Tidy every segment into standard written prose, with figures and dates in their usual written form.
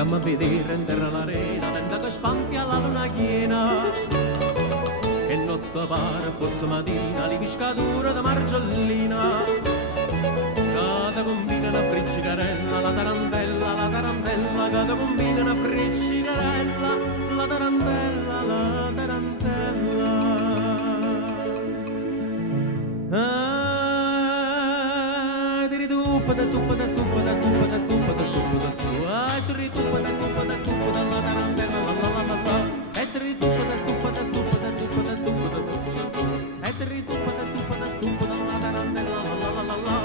Andiamo a vedere in terra l'arena, mentre che spampia la luna piena. Che notte pare fosse mattina, li pescature da margellina. Che combina una friccicarella, la tarantella, che combina una friccicarella, la tarantella, la tarantella. Tiri tuppa da tuppa da tuppa da tuppa da tuppa da tuppa da tuppa. Tiri tuppa da tuppa da tuppa da la tarantella, la la la la la. Tiri tuppa da tuppa da tuppa da tuppa da tuppa da tuppa da tuppa. Tiri tuppa da tuppa da tuppa da la tarantella, la la la la la.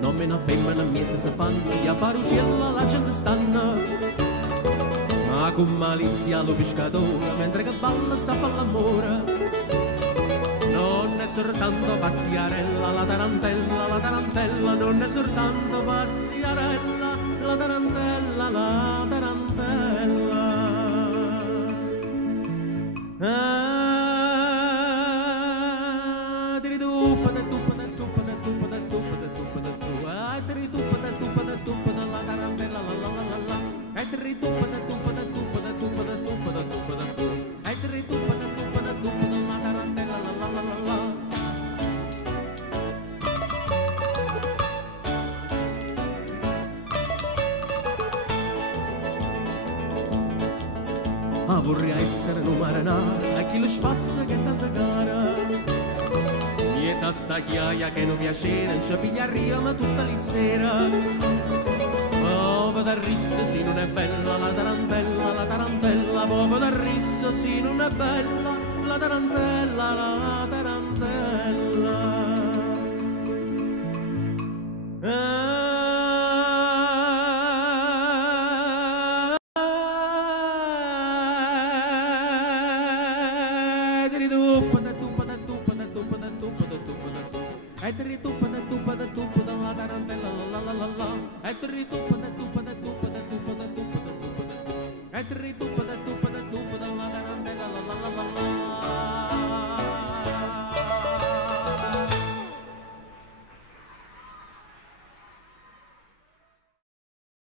Non me ne femmina mezza se fanno, a fare uccello la gente stanno. Ma con malizia lo pescatore, mentre che balla sa fa l'amore. Non è soltanto pazziarella, la tarantella, non è soltanto pazziarella, la tarantella, la tarantella. Tiri tuppa da tuppa da tuppa da tuppa da tuppa da tuppa da tuppa. Tiri tuppa da tuppa da tuppa da la tarantella, la la la la la. Tiri tuppa da tuppa da tuppa da tuppa da tuppa da tuppa da tuppa. Tiri tuppa da tuppa da tuppa da la tarantella, la la la la la. Ah, vorrei essere un marinaro, a chi lo spassa che è tanta gara. Miezza sta chiaia che non piacere, non ci pigliarriamo tutta la sera. Povo da rissa se non è bella la tarantella, povo da rissa se non è bella la tarantella, la tarantella. Tiri tuppa da tuppa da tuppa da tuppa da tuppa da tuppa da tuppa. Tiri tuppa da tuppa da tuppa da la tarantella, la la la la la. Tiri tuppa da tuppa da tuppa da tuppa da tuppa da tuppa da tuppa. Tiri tuppa